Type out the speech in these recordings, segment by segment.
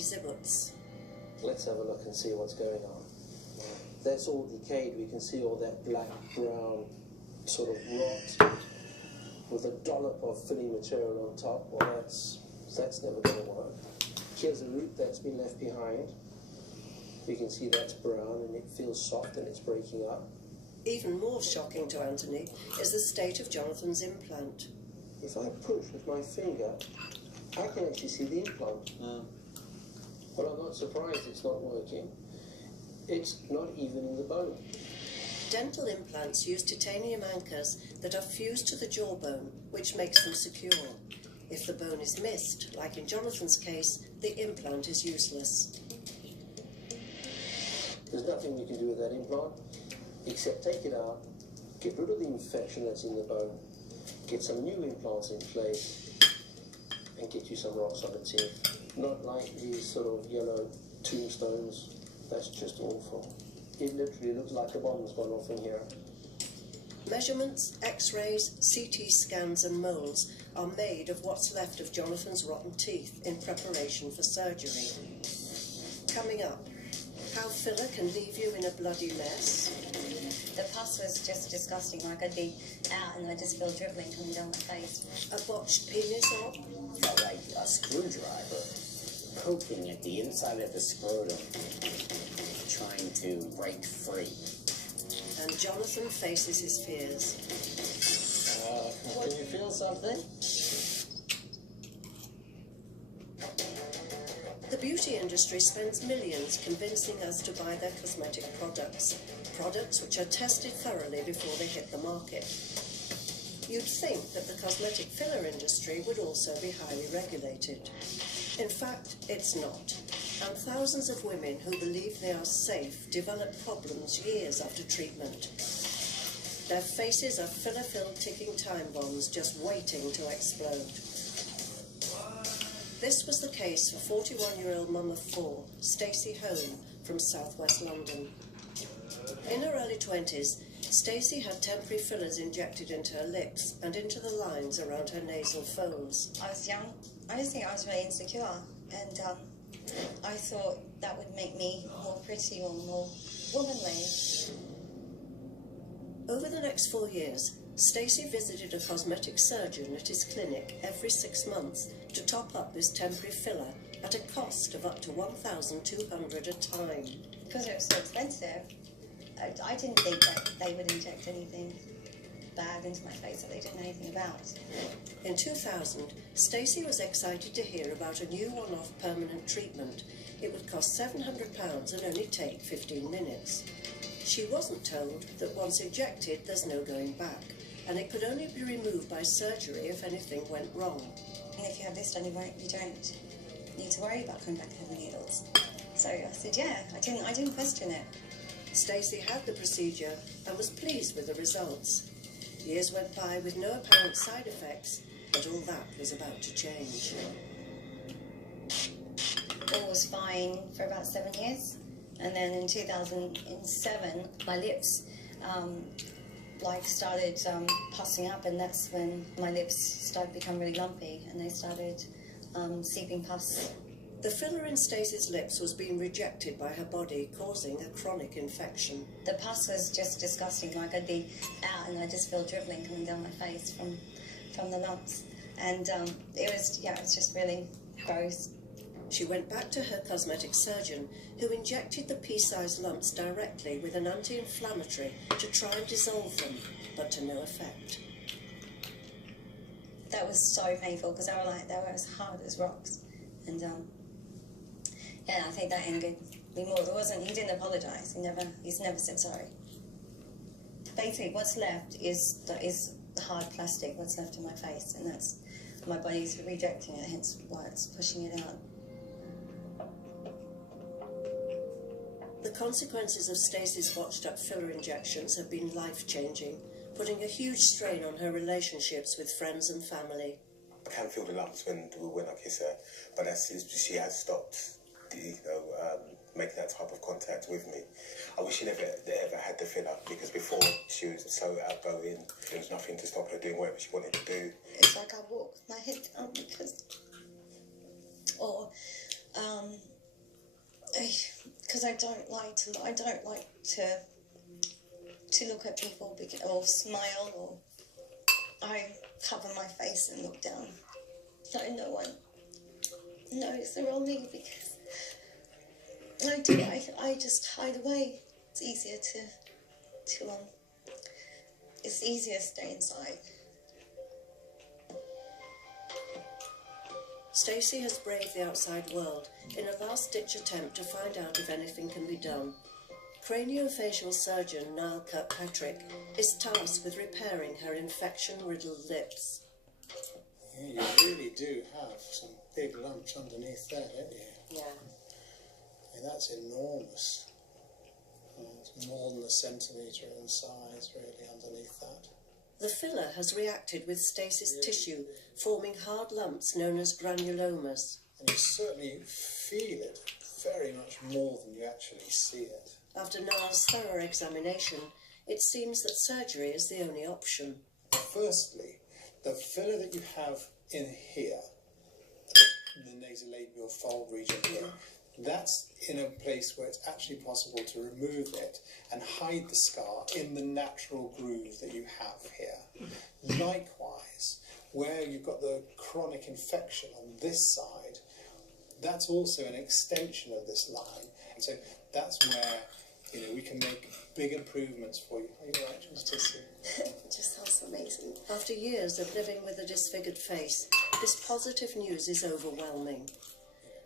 Zibuts. Let's have a look and see what's going on. That's all decayed. We can see all that black, brown sort of rot with a dollop of filling material on top. Well, that's never going to work. Here's a root that's been left behind. You can see that's brown and it feels soft and it's breaking up. Even more shocking to Anthony is the state of Jonathan's implant. If I push with my finger, I can actually see the implant. Well, I'm not surprised it's not working. It's not even in the bone. Dental implants use titanium anchors that are fused to the jawbone, which makes them secure. If the bone is missed, like in Jonathan's case, the implant is useless. There's nothing we can do with that implant except take it out, get rid of the infection that's in the bone, get some new implants in place, and get you some rock-solid teeth. Not like these sort of yellow tombstones. That's just awful. It literally looks like a bomb's gone off in here. Measurements, x-rays, CT scans and moulds are made of what's left of Jonathan's rotten teeth in preparation for surgery. Coming up, how filler can leave you in a bloody mess. The pus was just disgusting, like I'd be out and I just feel dribbling coming down my face. A botched penis op. Felt like a screwdriver poking at the inside of the scrotum, trying to break free. And Jonathan faces his fears. Can you feel something? The beauty industry spends millions convincing us to buy their cosmetic products which are tested thoroughly before they hit the market. You'd think that the cosmetic filler industry would also be highly regulated. In fact, it's not. And thousands of women who believe they are safe develop problems years after treatment. Their faces are filler-filled ticking time bombs just waiting to explode. This was the case for 41-year-old mum of four, Stacey Hone, from southwest London. In her early 20s, Stacey had temporary fillers injected into her lips and into the lines around her nasal folds. I was young. I just think I was very insecure, and I thought that would make me more pretty or more womanly. Over the next 4 years, Stacey visited a cosmetic surgeon at his clinic every 6 months to top up his temporary filler at a cost of up to $1,200 a time. Because it was so expensive, I didn't think that they would inject anything bad into my face that they didn't know anything about. In 2000, Stacey was excited to hear about a new one-off permanent treatment. It would cost £700 and only take 15 minutes. She wasn't told that once injected, there's no going back, and it could only be removed by surgery if anything went wrong. And if you have this done, you don't need to worry about coming back and having needles. So I said, yeah, I didn't question it. Stacey had the procedure and was pleased with the results. Years went by with no apparent side effects, but all that was about to change. All was fine for about 7 years, and then in 2007, my lips started pussing up, and that's when my lips started to become really lumpy, and they started seeping pus. The filler in Stacey's lips was being rejected by her body, causing a chronic infection. The pus was just disgusting, like I'd be out and I just feel dribbling coming down my face from the lumps. And it was just really gross. She went back to her cosmetic surgeon, who injected the pea-sized lumps directly with an anti-inflammatory to try and dissolve them, but to no effect. That was so painful because they were as hard as rocks. And yeah, I think that angered me more. He didn't apologise. He's never said sorry. Basically, what's left is the hard plastic, what's left in my face, and that's my body's rejecting it, hence why it's pushing it out. The consequences of Stacey's botched-up filler injections have been life-changing, putting a huge strain on her relationships with friends and family. I can feel the lumps when I kiss her, but she has stopped, making that type of contact with me. I wish she never ever had the filler, because before she was so outgoing, there was nothing to stop her doing whatever she wanted to do. It's like I walk with my head down because, or because I don't like to look at people or smile, or I cover my face and look down so no one knows they're on me, because I just hide away. It's easier it's easier to stay inside. Stacey has braved the outside world in a last-ditch attempt to find out if anything can be done. Craniofacial surgeon Niall Kirkpatrick is tasked with repairing her infection-riddled lips. Yeah, you really do have some big lumps underneath there, don't you? Yeah. I mean, that's enormous. It's more than a centimetre in size, really, underneath that. The filler has reacted with Stacey's tissue, forming hard lumps known as granulomas. And you certainly feel it very much more than you actually see it. After Niall's thorough examination, it seems that surgery is the only option. Firstly, the filler that you have in here, the nasolabial fold region here, that's in a place where it's actually possible to remove it and hide the scar in the natural groove that you have here. Likewise, where you've got the chronic infection on this side, that's also an extension of this line. And so that's where, you know, we can make big improvements for you. Are you all right, Justice? It just sounds amazing. After years of living with a disfigured face, this positive news is overwhelming.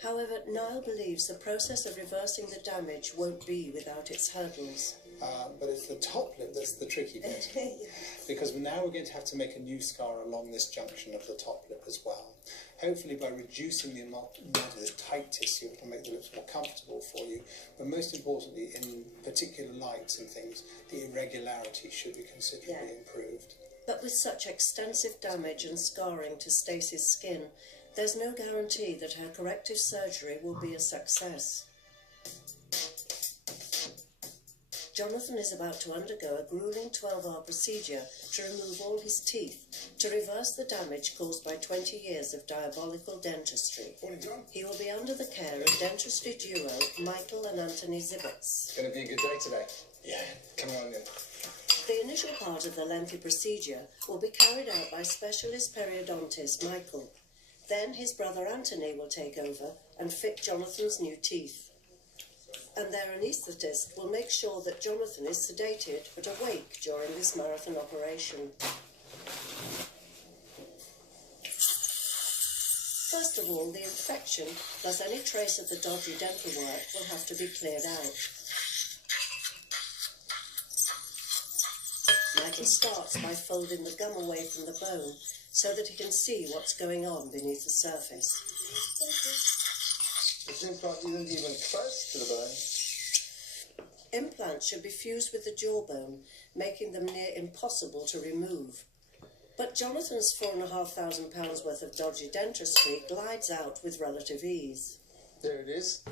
However, Niall believes the process of reversing the damage won't be without its hurdles. But it's the top lip that's the tricky bit. Because now we're going to have to make a new scar along this junction of the top lip as well. Hopefully by reducing the amount of the tight tissue, it can make the lips more comfortable for you. But most importantly, in particular lights and things, the irregularity should be considerably improved. But with such extensive damage and scarring to Stacey's skin, there's no guarantee that her corrective surgery will be a success. Jonathan is about to undergo a grueling 12-hour procedure to remove all his teeth, to reverse the damage caused by 20 years of diabolical dentistry. Morning, John. He will be under the care of dentistry duo Michael and Anthony Zibbets. Gonna be a good day today. Yeah, come on in. The initial part of the lengthy procedure will be carried out by specialist periodontist Michael. Then his brother Anthony will take over and fit Jonathan's new teeth. And their anaesthetist will make sure that Jonathan is sedated but awake during this marathon operation. First of all, the infection, plus any trace of the dodgy dental work, will have to be cleared out. Michael starts by folding the gum away from the bone so that he can see what's going on beneath the surface. This implant isn't even close to the bone. Implants should be fused with the jawbone, making them near impossible to remove. But Jonathan's £4,500 worth of dodgy dentistry glides out with relative ease. There it is.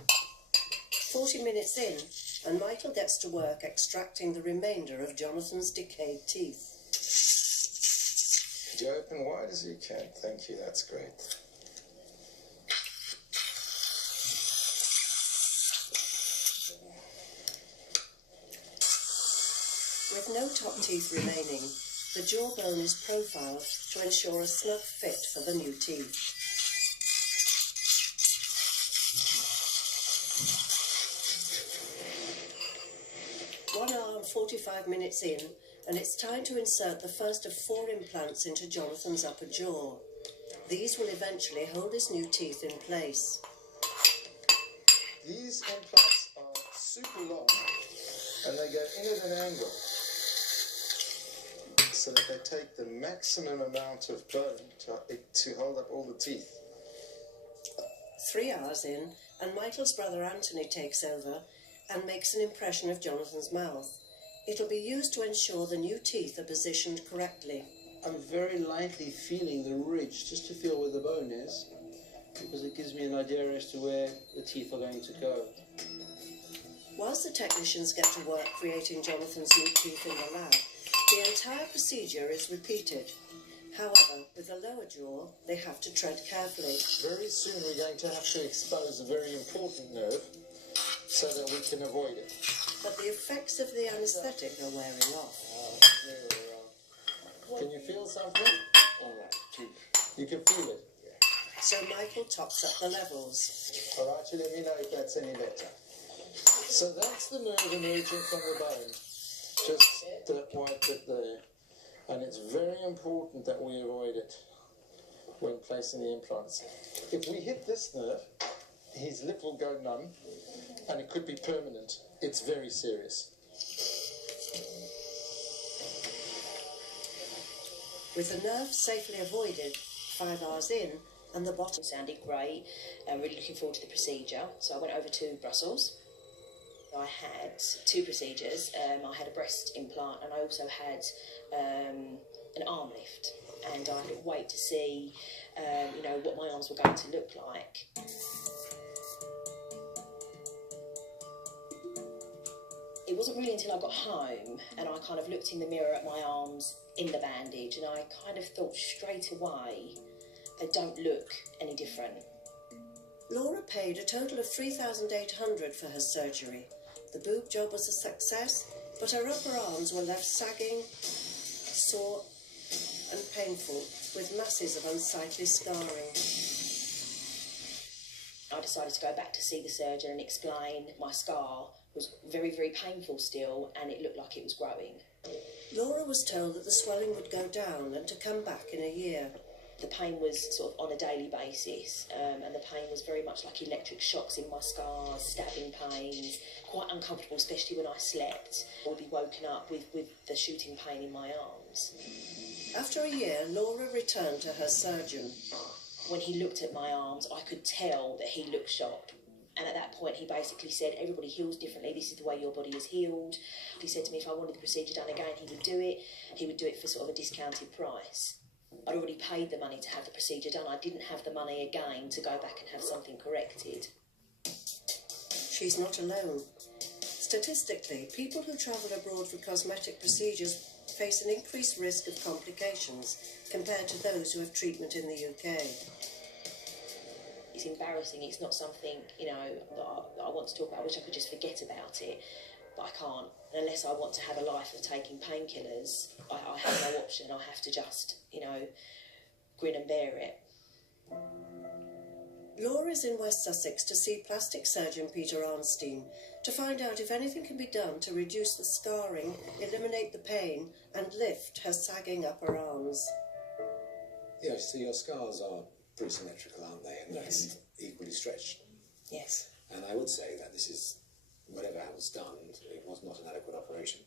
40 minutes in, and Michael gets to work extracting the remainder of Jonathan's decayed teeth. Could you open wide as you can? Thank you, that's great. With no top teeth remaining, the jawbone is profiled to ensure a snug fit for the new teeth. One hour and 45 minutes in, and it's time to insert the first of 4 implants into Jonathan's upper jaw. These will eventually hold his new teeth in place. These implants are super long and they go in at an angle so that they take the maximum amount of bone to hold up all the teeth. 3 hours in, and Michael's brother Anthony takes over and makes an impression of Jonathan's mouth. It'll be used to ensure the new teeth are positioned correctly. I'm very lightly feeling the ridge just to feel where the bone is, because it gives me an idea as to where the teeth are going to go. Whilst the technicians get to work creating Jonathan's new teeth in the lab, the entire procedure is repeated. However, with the lower jaw, they have to tread carefully. Very soon we're going to have to expose a very important nerve, so that we can avoid it. But the effects of the anaesthetic are wearing off. Can you feel something? All right. You can feel it. So Michael tops up the levels. All right, you let me know if that's any better. So that's the nerve emerging from the bone. Just that white bit there. And it's very important that we avoid it when placing the implants. If we hit this nerve, his lip will go numb, and it could be permanent. It's very serious. With the nerve safely avoided, 5 hours in, and the bottom sounded great. I'm really looking forward to the procedure. So I went over to Brussels. I had 2 procedures. I had a breast implant and I also had an arm lift. And I couldn't wait to see, you know, what my arms were going to look like. It wasn't really until I got home and I kind of looked in the mirror at my arms in the bandage and I kind of thought straight away, they don't look any different. Laura paid a total of $3,800 for her surgery. The boob job was a success, but her upper arms were left sagging, sore and painful, with masses of unsightly scarring. I decided to go back to see the surgeon and explain my scar was very, very painful still and it looked like it was growing. Laura was told that the swelling would go down and to come back in a year. The pain was sort of on a daily basis and the pain was very much like electric shocks in my scars, stabbing pains, quite uncomfortable, especially when I slept. I would be woken up with the shooting pain in my arms. After a year, Laura returned to her surgeon. When he looked at my arms, I could tell that he looked shocked. And at that point, he basically said, everybody heals differently. This is the way your body is healed. He said to me if I wanted the procedure done again, he would do it. He would do it for sort of a discounted price. I'd already paid the money to have the procedure done. I didn't have the money again to go back and have something corrected. She's not alone. Statistically, people who travel abroad for cosmetic procedures face an increased risk of complications compared to those who have treatment in the UK. It's embarrassing. It's not something, you know, that I want to talk about. I wish I could just forget about it, but I can't. Unless I want to have a life of taking painkillers, I have no option. I have to just, you know, grin and bear it. Laura's in West Sussex to see plastic surgeon Peter Arnstein to find out if anything can be done to reduce the scarring, eliminate the pain and lift her sagging upper arms. Yeah, so your scars are pretty symmetrical, aren't they? And Yes. equally stretched. Yes. And I would say that this is, whatever was done, it was not an adequate operation.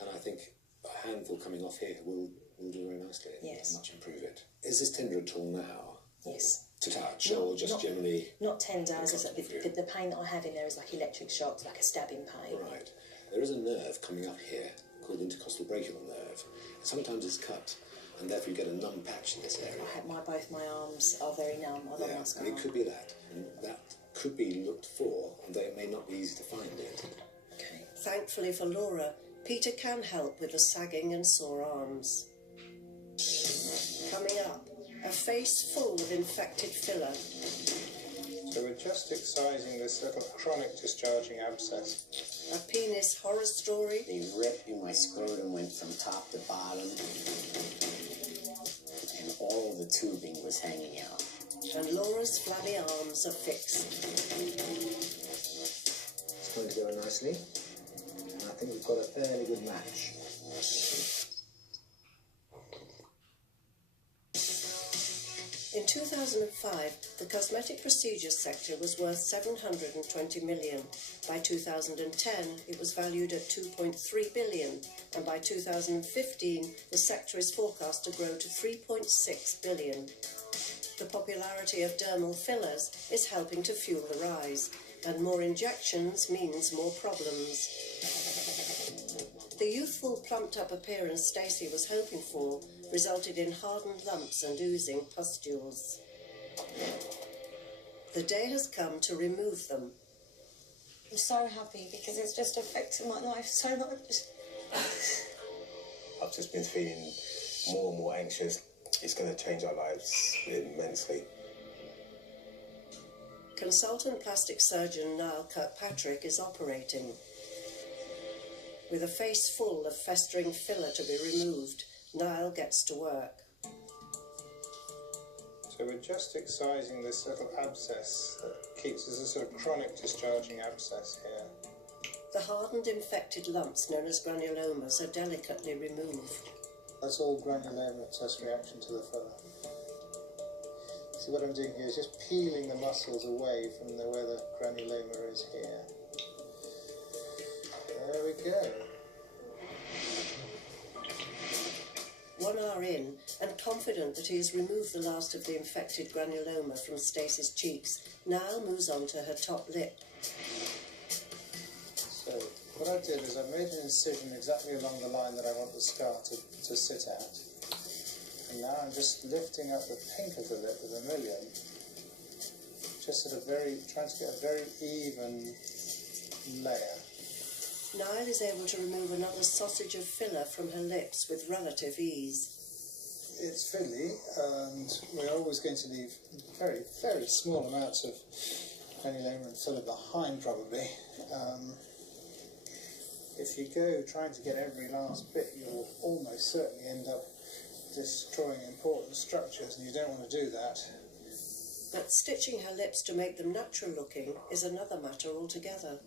And I think a handful coming off here will do very nicely. Yes. Much improve it. Is this tender at all now? Yes. To touch, or just generally? Not tender. As I said, uncomfortable the pain that I have in there is like electric shocks, like a stabbing pain. Right. There is a nerve coming up here called the intercostal brachial nerve. Sometimes it's cut, and therefore you get a numb patch in this area. Both my arms are very numb. I love my scar. And it could be that. And that could be looked for, although it may not be easy to find it. Okay. Thankfully for Laura, Peter can help with the sagging and sore arms. Coming up, a face full of infected filler. So we're just excising this little chronic discharging abscess. A penis horror story. The rip in my scrotum went from top to bottom, and all of the tubing was hanging out. And Laura's flabby arms are fixed. It's going to go nicely. And I think we've got a fairly good match. In 2005, the cosmetic procedures sector was worth 720 million. By 2010, it was valued at 2.3 billion, and by 2015, the sector is forecast to grow to 3.6 billion. The popularity of dermal fillers is helping to fuel the rise, and more injections means more problems. The youthful, plumped-up appearance Stacey was hoping for resulted in hardened lumps and oozing pustules. The day has come to remove them. I'm so happy because it's just affected my life so much. I've just been feeling more and more anxious. It's going to change our lives immensely. Consultant plastic surgeon Niall Kirkpatrick is operating. With a face full of festering filler to be removed, Niall gets to work. So we're just excising this little abscess that keeps us a sort of chronic discharging abscess here. The hardened infected lumps known as granulomas are delicately removed. That's all granuloma test reaction to the filler. See, what I'm doing here is just peeling the muscles away from where the granuloma is here. There we go. 1 hour in, and confident that he has removed the last of the infected granuloma from Stacey's cheeks, Niall moves on to her top lip. So what I did is I made an incision exactly along the line that I want the scar to sit at. And now I'm just lifting up the pink of the lip with a vermilion, just trying to get a very even layer. Niall is able to remove another sausage of filler from her lips with relative ease. It's fiddly, and we're always going to leave very, very small amounts of granuloma and filler behind, probably. If you go trying to get every last bit, you'll almost certainly end up destroying important structures, and you don't want to do that. But stitching her lips to make them natural looking is another matter altogether.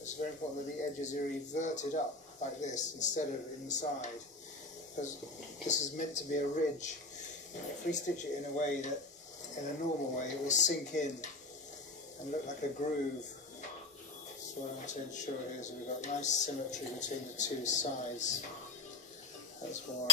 It's very important that the edges are everted up like this instead of inside, because this is meant to be a ridge. If we stitch it in a way that, in a normal way, it will sink in and look like a groove. So what I want to ensure here is we've got nice symmetry between the two sides. That's more